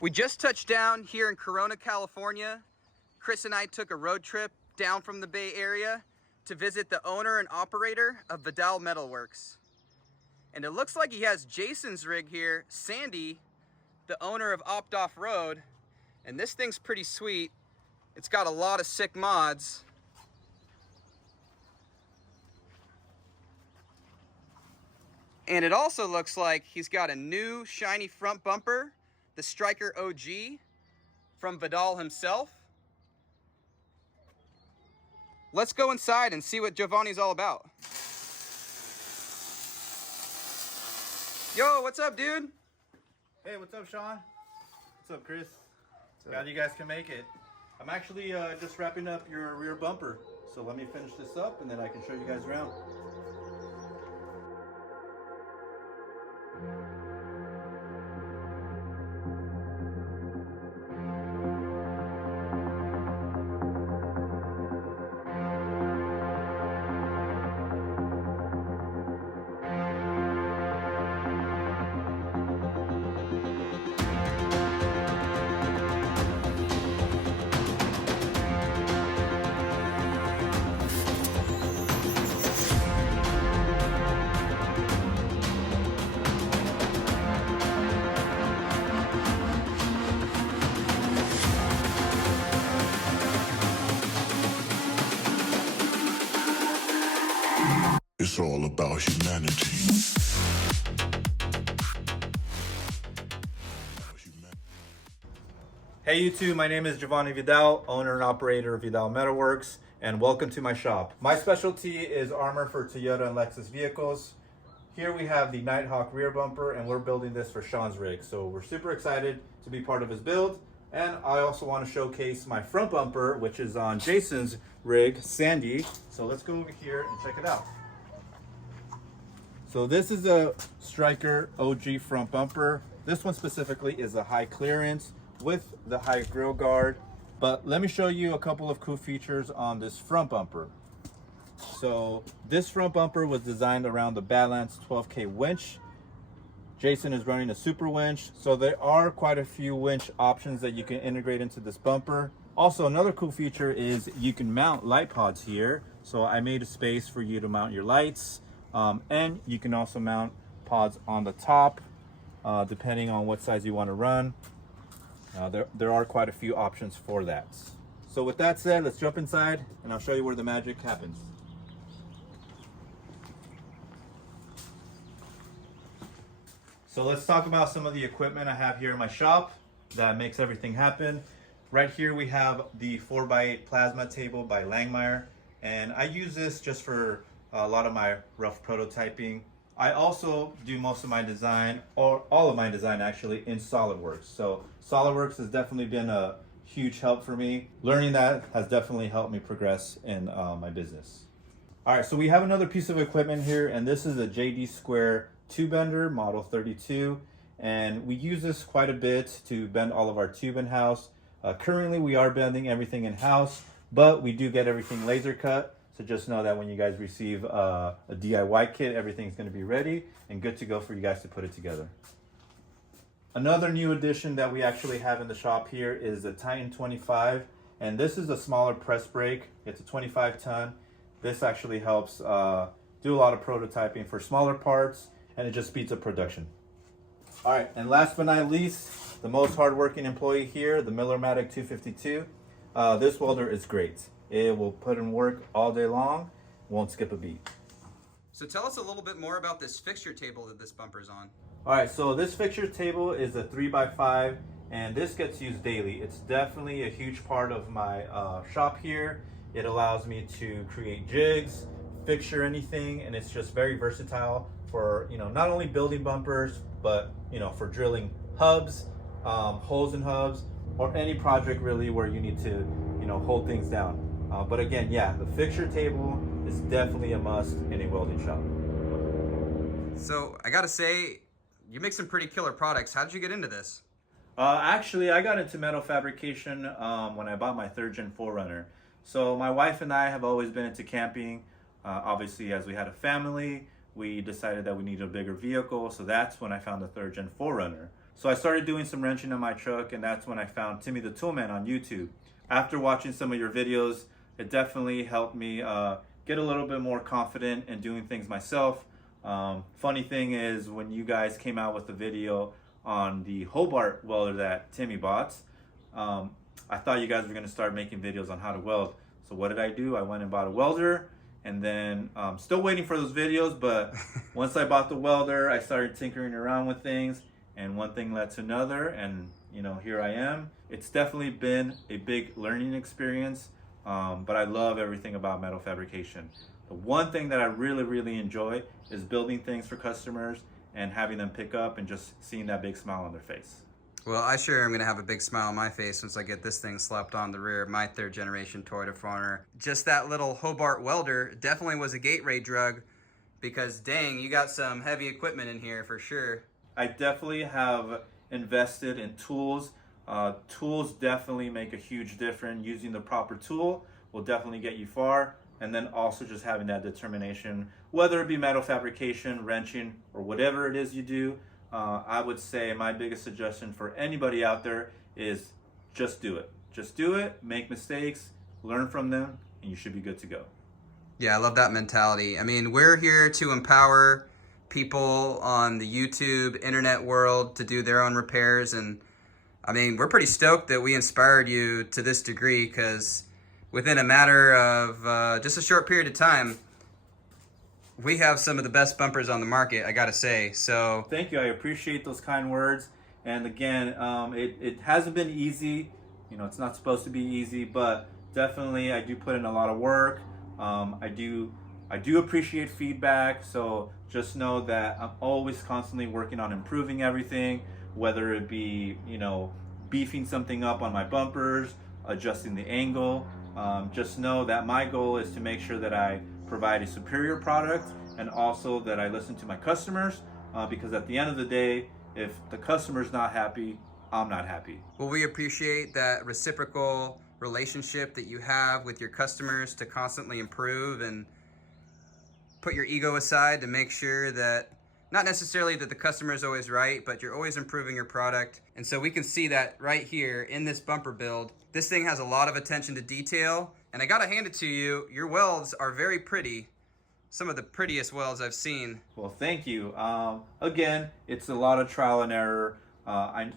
We just touched down here in Corona, California. Chris and I took a road trip down from the Bay Area to visit the owner and operator of Vidal Metal Worx. And it looks like he has Jason's rig here, Sandy, the owner of Opt Off Road. And this thing's pretty sweet. It's got a lot of sick mods. And it also looks like he's got a new shiny front bumper, the Striker OG from Vidal himself. Let's go inside and see what Jovani's all about. Yo, what's up, dude? Hey, what's up, Sean? What's up, Chris? Glad you guys can make it. I'm actually just wrapping up your rear bumper. So let me finish this up and then I can show you guys around. It's all about humanity. Hey YouTube, my name is Jovani Vidal, owner and operator of Vidal Metal Worx, and welcome to my shop. My specialty is armor for Toyota and Lexus vehicles. Here we have the Nighthawk rear bumper, and we're building this for Sean's rig. So we're super excited to be part of his build. And I also want to showcase my front bumper, which is on Jason's rig, Sandy. So let's go over here and check it out. So this is a Striker OG front bumper. This one specifically is a high clearance with the high grill guard. But let me show you a couple of cool features on this front bumper. So this front bumper was designed around the Balance 12K winch. Jason is running a super winch. So there are quite a few winch options that you can integrate into this bumper. Also, another cool feature is you can mount light pods here. So I made a space for you to mount your lights. And you can also mount pods on the top, depending on what size you want to run. There are quite a few options for that. So with that said, let's jump inside and I'll show you where the magic happens. So let's talk about some of the equipment I have here in my shop that makes everything happen. Right here we have the 4x8 plasma table by Langmuir, and I use this just for a lot of my rough prototyping. I also do most of my design, or all of my design actually, in SolidWorks. So SolidWorks has definitely been a huge help for me. Learning that has definitely helped me progress in my business. All right, so we have another piece of equipment here, and this is a JD Square tube bender, model 32. And we use this quite a bit to bend all of our tube in-house. Currently, we are bending everything in-house, but we do get everything laser cut. So just know that when you guys receive a DIY kit, everything's going to be ready and good to go for you guys to put it together. Another new addition that we actually have in the shop here is the Titan 25, and this is a smaller press brake. It's a 25 ton. This actually helps do a lot of prototyping for smaller parts, and it just speeds up production. All right, and last but not least, the most hardworking employee here, the Millermatic 252. This welder is great. It will put in work all day long, won't skip a beat. So tell us a little bit more about this fixture table that this bumper's on. All right, so this fixture table is a 3x5, and this gets used daily. It's definitely a huge part of my shop here. It allows me to create jigs, fixture anything, and it's just very versatile for, not only building bumpers, but, for drilling hubs, holes in hubs, or any project really where you need to, hold things down. But again, yeah, the fixture table is definitely a must in a welding shop. So I gotta say, you make some pretty killer products. How did you get into this? Actually, I got into metal fabrication when I bought my 3rd Gen 4Runner. So my wife and I have always been into camping. Obviously, as we had a family, we decided that we needed a bigger vehicle. So that's when I found the 3rd Gen 4Runner. So I started doing some wrenching on my truck, and that's when I found Timmy the Toolman on YouTube. After watching some of your videos, it definitely helped me get a little bit more confident in doing things myself. Funny thing is, when you guys came out with the video on the Hobart welder that Timmy bought, I thought you guys were going to start making videos on how to weld. So what did I do? I went and bought a welder, and then still waiting for those videos, but once I bought the welder, I started tinkering around with things, and one thing led to another, and you know, here I am. It's definitely been a big learning experience, but I love everything about metal fabrication. The one thing that I really enjoy is building things for customers and having them pick up and just seeing that big smile on their face. Well, I sure am going to have a big smile on my face once I get this thing slapped on the rear of my 3rd generation Toyota 4Runner. Just that little Hobart welder definitely was a gateway drug, because dang, you got some heavy equipment in here for sure. I definitely have invested in tools. Tools definitely make a huge difference. Using the proper tool will definitely get you far. And then also just having that determination, whether it be metal fabrication, wrenching, or whatever it is you do. I would say my biggest suggestion for anybody out there is just do it. Just do it, make mistakes, learn from them, and you should be good to go. Yeah, I love that mentality. I mean, we're here to empower people on the YouTube, internet world to do their own repairs. And I mean, we're pretty stoked that we inspired you to this degree, because within a matter of just a short period of time, we have some of the best bumpers on the market, I gotta say. So thank you. I appreciate those kind words. And again, it hasn't been easy. You know, it's not supposed to be easy, but definitely I do put in a lot of work. I do appreciate feedback. So just know that I'm always constantly working on improving everything, whether it be, you know, beefing something up on my bumpers, adjusting the angle. Just know that my goal is to make sure that I provide a superior product, and also that I listen to my customers, because at the end of the day, if the customer's not happy, I'm not happy. Well, we appreciate that reciprocal relationship that you have with your customers to constantly improve and put your ego aside to make sure that, not necessarily that the customer is always right, but you're always improving your product. And so we can see that right here in this bumper build. This thing has a lot of attention to detail, and I gotta hand it to you, your welds are very pretty. Some of the prettiest welds I've seen. Well, thank you. Again, it's a lot of trial and error. I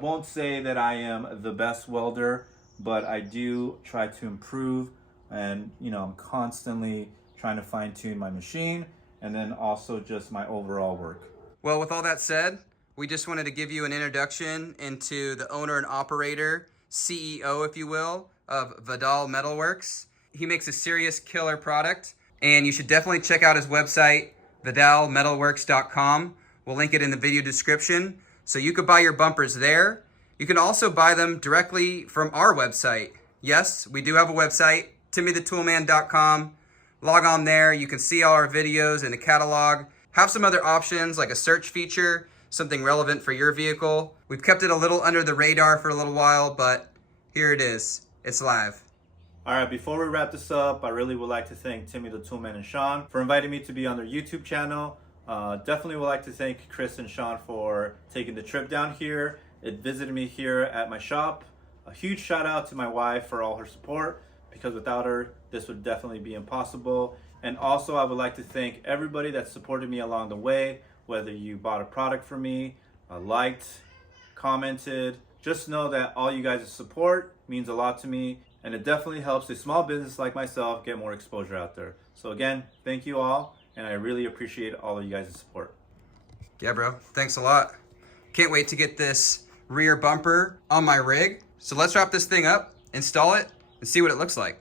won't say that I am the best welder, but I do try to improve, and you know, I'm constantly trying to fine tune my machine, and then also just my overall work. Well, with all that said, we just wanted to give you an introduction into the owner and operator, CEO, if you will, of Vidal Metal Worx. He makes a serious killer product, and you should definitely check out his website, vidalmetalworx.com. We'll link it in the video description, so you could buy your bumpers there. You can also buy them directly from our website. Yes, we do have a website, timmythetoolman.com. Log on there, you can see all our videos in a catalog. Have some other options like a search feature, something relevant for your vehicle. We've kept it a little under the radar for a little while, but here it is. It's live. All right, before we wrap this up, I really would like to thank Timmy the Toolman and Sean for inviting me to be on their YouTube channel. Definitely would like to thank Chris and Sean for taking the trip down here. It visited me here at my shop. A huge shout out to my wife for all her support, because without her, this would definitely be impossible. And also, I would like to thank everybody that supported me along the way, whether you bought a product from me, liked, commented. Just know that all you guys' support means a lot to me, and it definitely helps a small business like myself get more exposure out there. So again, thank you all, and I really appreciate all of you guys' support. Yeah, bro. Thanks a lot. Can't wait to get this rear bumper on my rig. So let's wrap this thing up, install it, and see what it looks like.